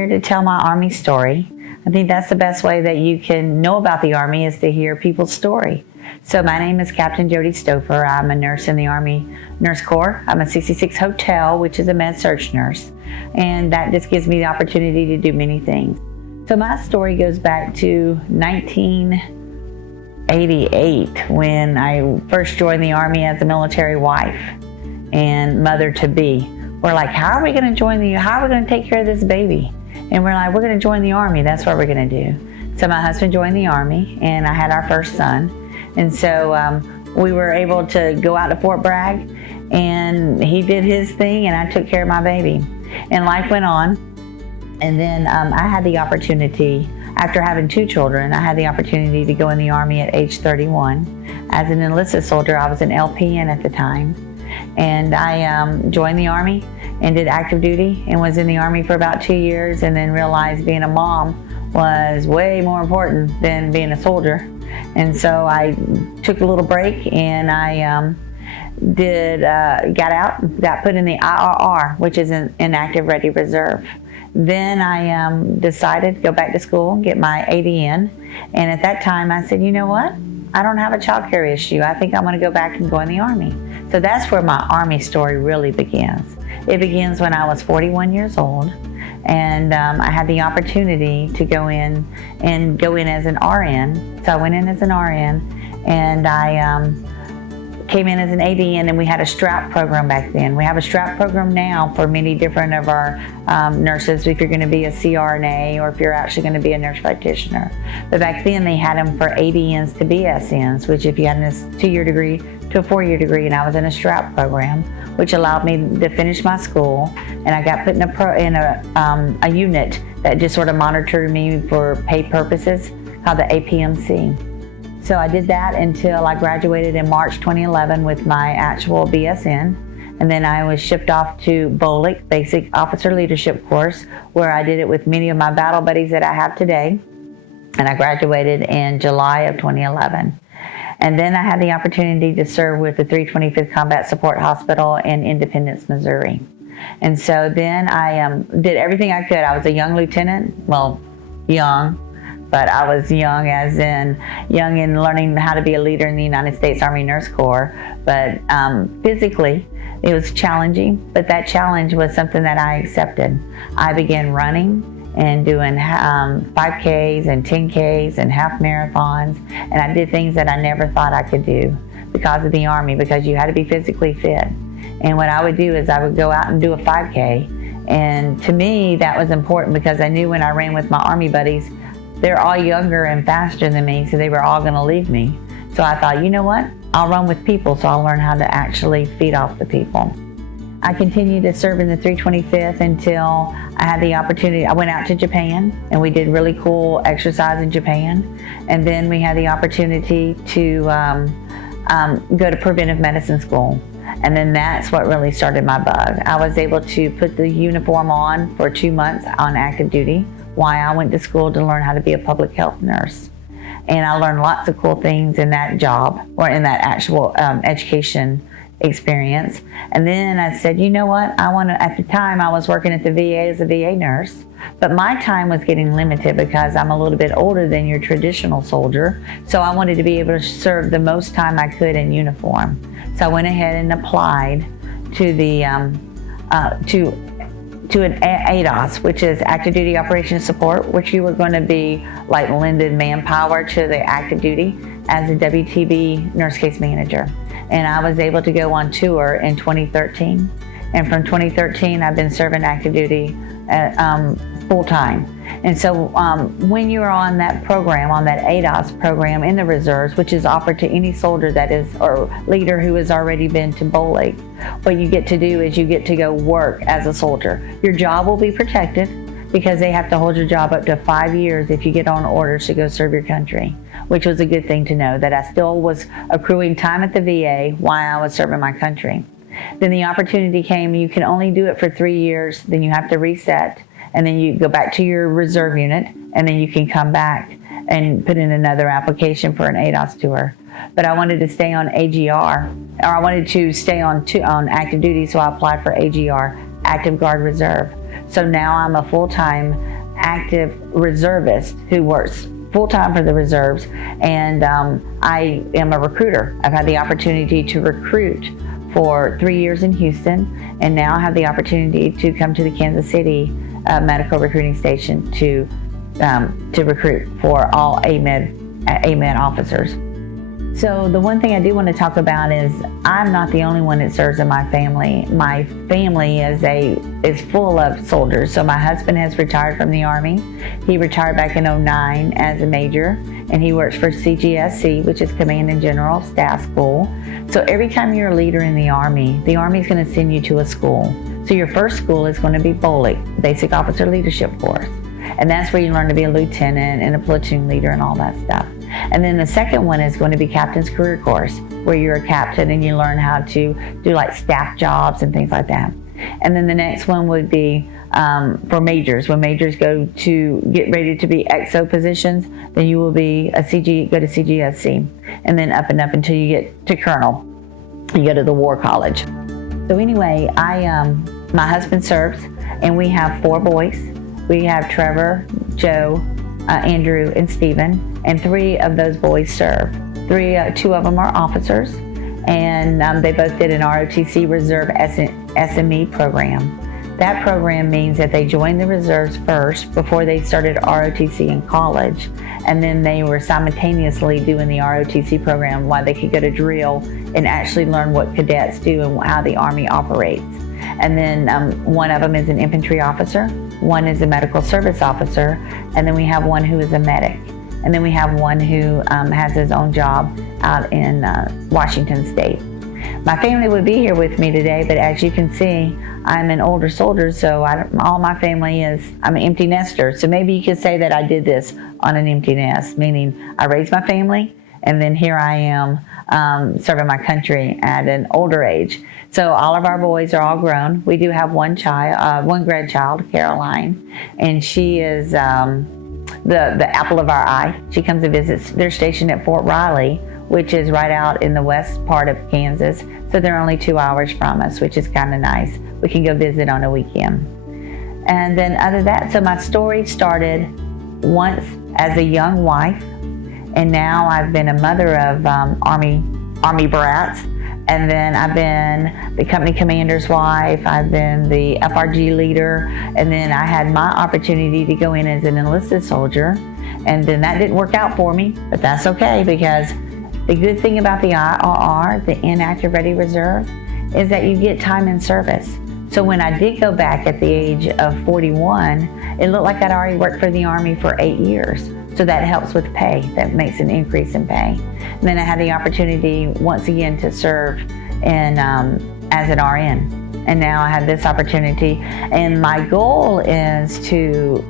here to tell my Army story. I think that's the best way that you can know about the Army is to hear people's story. So my name is Captain Jodi Stoafer. I'm a nurse in the Army Nurse Corps. I'm a 66 Hotel, which is a med-surg nurse. And that just gives me the opportunity to do many things. So my story goes back to 1988 when I first joined the Army as a military wife and mother-to-be. We're like, how are we going to take care of this baby? And we're like, we're going to join the Army. That's what we're going to do. So my husband joined the Army, and I had our first son. And so we were able to go out to Fort Bragg, and he did his thing, and I took care of my baby. And life went on. And then I had the opportunity, after having 2 children, I had the opportunity to go in the Army at age 31. As an enlisted soldier, I was an LPN at the time. And I joined the Army and did active duty and was in the Army for about 2 years, and then realized being a mom was way more important than being a soldier. And so I took a little break, and I got out, got put in the IRR, which is an Inactive Ready Reserve. Then I decided to go back to school and get my ADN. And at that time I said, you know what? I don't have a child care issue. I think I'm going to go back and go in the Army. So that's where my Army story really begins. It begins when I was 41 years old. And I had the opportunity to go in as an RN. So I went in as an RN, and I came in as an ADN, and we had a strap program back then. We have a strap program now for many different of our nurses, if you're going to be a CRNA or if you're actually going to be a nurse practitioner. But back then they had them for ADNs to BSNs, which if you had a 2-year degree to a 4-year degree, and I was in a strap program, which allowed me to finish my school, and I got put in a unit that just sort of monitored me for pay purposes, called the APMC. So I did that until I graduated in March 2011 with my actual BSN. And then I was shipped off to BOLIC, Basic Officer Leadership Course, where I did it with many of my battle buddies that I have today. And I graduated in July of 2011. And then I had the opportunity to serve with the 325th Combat Support Hospital in Independence, Missouri. And so then I did everything I could. I was a young lieutenant, well, young. But I was young as in young in learning how to be a leader in the United States Army Nurse Corps. But physically, it was challenging, but that challenge was something that I accepted. I began running and doing 5Ks and 10Ks and half marathons. And I did things that I never thought I could do because of the Army, because you had to be physically fit. And what I would do is I would go out and do a 5K. And to me, that was important because I knew when I ran with my Army buddies, they're all younger and faster than me, so they were all going to leave me. So I thought, you know what? I'll run with people, so I'll learn how to actually feed off the people. I continued to serve in the 325th until I had the opportunity. I went out to Japan, and we did really cool exercise in Japan. And then we had the opportunity to go to preventive medicine school. And then that's what really started my bug. I was able to put the uniform on for 2 months on active duty, while I went to school to learn how to be a public health nurse. And I learned lots of cool things in that job, or in that actual education experience. And then I said, you know what, at the time I was working at the VA as a VA nurse, but my time was getting limited because I'm a little bit older than your traditional soldier. So I wanted to be able to serve the most time I could in uniform. So I went ahead and applied to the to an ADOS, which is Active Duty Operations Support, which you were going to be like lended manpower to the active duty as a WTB nurse case manager. And I was able to go on tour in 2013. And from 2013, I've been serving active duty full time. And so when you're on that program, on that ADOS program in the reserves, which is offered to any soldier that is, or leader who has already been to BOLIC, what you get to do is you get to go work as a soldier. Your job will be protected because they have to hold your job up to 5 years if you get on orders to go serve your country, which was a good thing to know, that I still was accruing time at the VA while I was serving my country. Then the opportunity came, you can only do it for 3 years, then you have to reset, and then you go back to your reserve unit, and then you can come back and put in another application for an ADOS tour. But I wanted to stay on AGR, or I wanted to stay on active duty, so I applied for AGR, Active Guard Reserve. So now I'm a full-time active reservist who works full-time for the reserves, and I am a recruiter. I've had the opportunity to recruit for 3 years in Houston, and now I have the opportunity to come to the Kansas City medical recruiting station to recruit for all AMED officers. So the one thing I do want to talk about is I'm not the only one that serves in my family. My family is full of soldiers. So my husband has retired from the Army. He retired back in 2009 as a major, and he works for CGSC, which is Command and General Staff School. So every time you're a leader in the Army is going to send you to a school. So your first school is going to be BOLIC, Basic Officer Leadership Course. And that's where you learn to be a lieutenant and a platoon leader and all that stuff. And then the second one is going to be Captain's Career Course, where you're a captain and you learn how to do like staff jobs and things like that. And then the next one would be for majors. When majors go to get ready to be XO positions, then you will be go to CGSC, and then up and up until you get to Colonel. You go to the War College. So anyway, my husband serves, and we have 4 boys. We have Trevor, Joe, Andrew, and Stephen, and 3 of those boys serve. 2 of them are officers, and they both did an ROTC Reserve SME program. That program means that they joined the reserves first before they started ROTC in college, and then they were simultaneously doing the ROTC program while they could go to drill and actually learn what cadets do and how the Army operates. And then one of them is an infantry officer, one is a medical service officer, and then we have one who is a medic. And then we have one who has his own job out in Washington State. My family would be here with me today, but as you can see, I'm an older soldier, so all my family I'm an empty nester. So maybe you could say that I did this on an empty nest, meaning I raised my family, and then here I am serving my country at an older age. So all of our boys are all grown. We do have one grandchild, Caroline, and she is the apple of our eye. She comes and visits. They're stationed at Fort Riley, which is right out in the west part of Kansas. So they're only 2 hours from us, which is kind of nice. We can go visit on a weekend. And then other than that, so my story started once as a young wife, and now I've been a mother of Army brats. And then I've been the company commander's wife, I've been the FRG leader, and then I had my opportunity to go in as an enlisted soldier, and then that didn't work out for me, but that's okay, because the good thing about the IRR, the Inactive Ready Reserve, is that you get time in service. So when I did go back at the age of 41, it looked like I'd already worked for the Army for 8 years. So that helps with pay. That makes an increase in pay. And then I had the opportunity once again to serve as an RN. And now I have this opportunity. And my goal is to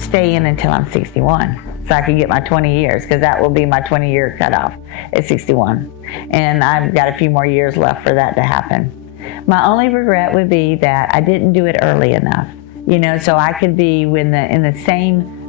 stay in until I'm 61. So I can get my 20 years, because that will be my 20-year cutoff at 61. And I've got a few more years left for that to happen. My only regret would be that I didn't do it early enough. So I could be in the same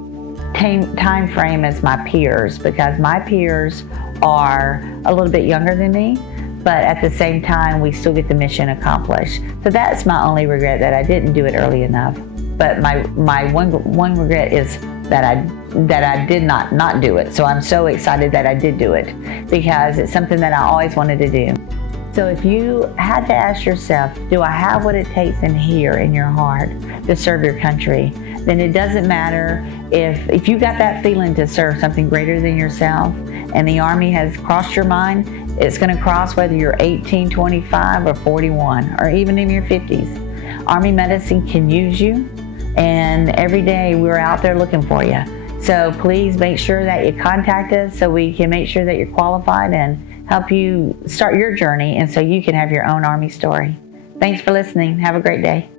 time frame as my peers, because my peers are a little bit younger than me, but at the same time we still get the mission accomplished. So that's my only regret, that I didn't do it early enough. But my one regret is that I did not do it. So I'm so excited that I did do it, because it's something that I always wanted to do. So if you had to ask yourself, do I have what it takes in here in your heart to serve your country? Then it doesn't matter if you got that feeling to serve something greater than yourself, and the Army has crossed your mind, it's going to cross whether you're 18, 25, or 41, or even in your 50s. Army medicine can use you, and every day we're out there looking for you. So please make sure that you contact us so we can make sure that you're qualified and help you start your journey, and so you can have your own Army story. Thanks for listening. Have a great day.